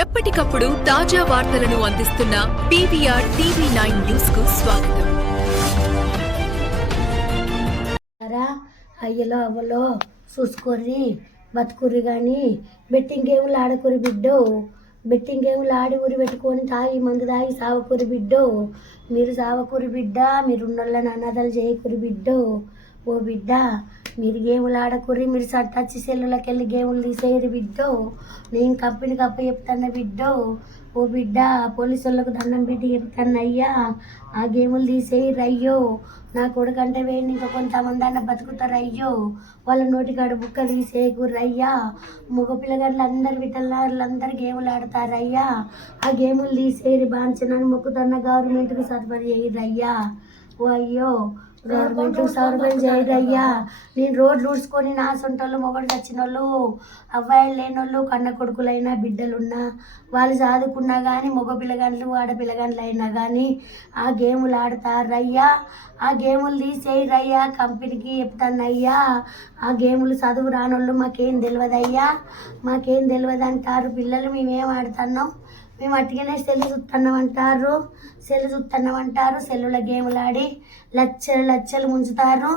ఎప్పటికప్పుడు తాజా వార్తలను అందిస్తున్న పీవీఆర్ టీవీ9 న్యూస్ కు స్వాగతం. అయ్యలో అవ్వలో చూసుకొని బతుకుర్రి కానీ బెట్టింగ్ గేములు ఆడకురి బిడ్డో. బెట్టింగ్ గేములు ఆడి ఊరి పెట్టుకొని తాగి మందు తాగి సావకురి బిడ్డో. మీరు సావకురి బిడ్డ, మీరున్నోళ్ళని అనాథలు చేయకురి బిడ్డో. ఓ బిడ్డ, మీరు గేములు ఆడకుర్రి, మీరు టచ్ సెల్లులకి వెళ్ళి గేములు తీసేయరు బిడ్డో. నేను కంపెనీకి అప్ప చెప్తాను బిడ్డో. ఓ బిడ్డ, పోలీసు వాళ్ళకు దండం పెట్టి చెప్తాను అయ్యా, ఆ గేములు తీసేయరు అయ్యో. నా కొడుకంటే వేయండి, ఇంకా కొంతమంది అన్న బతుకుతారు అయ్యో. వాళ్ళ నోటికాడు బుక్క తీసేయకుర్రు అయ్యా. మగ పిల్లగాళ్ళు అందరు విటల్లారులు అందరు గేములు ఆడతారు అయ్యా. ఆ గేములు తీసేయరు బాంచనని మొక్కుతున్న గవర్నమెంట్కి సర్వర్ చేయరు అయ్యా. ఓ అయ్యో, గవర్నమెంట్ సౌరభం చేయరయ్యా. నేను రోడ్లు ఊడ్చుకొని నా సొంటోళ్ళు మొగడు చచ్చిన వాళ్ళు, అవ్వాయిలు లేని వాళ్ళు, కన్న కొడుకులైనా బిడ్డలున్నా వాళ్ళు చదువుకున్నా కానీ మగ పిల్లగాండ్లు ఆడపిల్లగాండ్లు అయినా కానీ ఆ గేములు ఆడతారయ్యా. ఆ గేములు తీసేయరయ్యా, కంపెనీకి చెప్తానయ్యా. ఆ గేములు చదువు రానోళ్ళు మాకేం తెలియదయ్యా, మాకేం తెలియదు అంటారు పిల్లలు. మేమేం ఆడుతున్నాం, మేము అట్టిగానే సెల్లు చూస్తున్నామంటారు, సెల్లుల గేములు ఆడి లచ్చలు ముంచుతారు.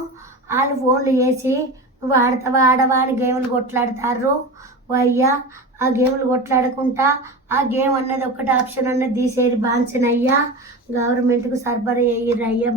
వాళ్ళు ఫోన్లు చేసి నువ్వు ఆడతావా ఆడవా అని గేములు కొట్లాడతారు. అయ్యా, ఆ గేములు కొట్లాడుకుంటా ఆ గేమ్ అన్నది ఒక్కటి ఆప్షన్ అన్నది తీసేది బాంచనయ్యా. గవర్నమెంట్కు సరఫరా చేయరయ్యా.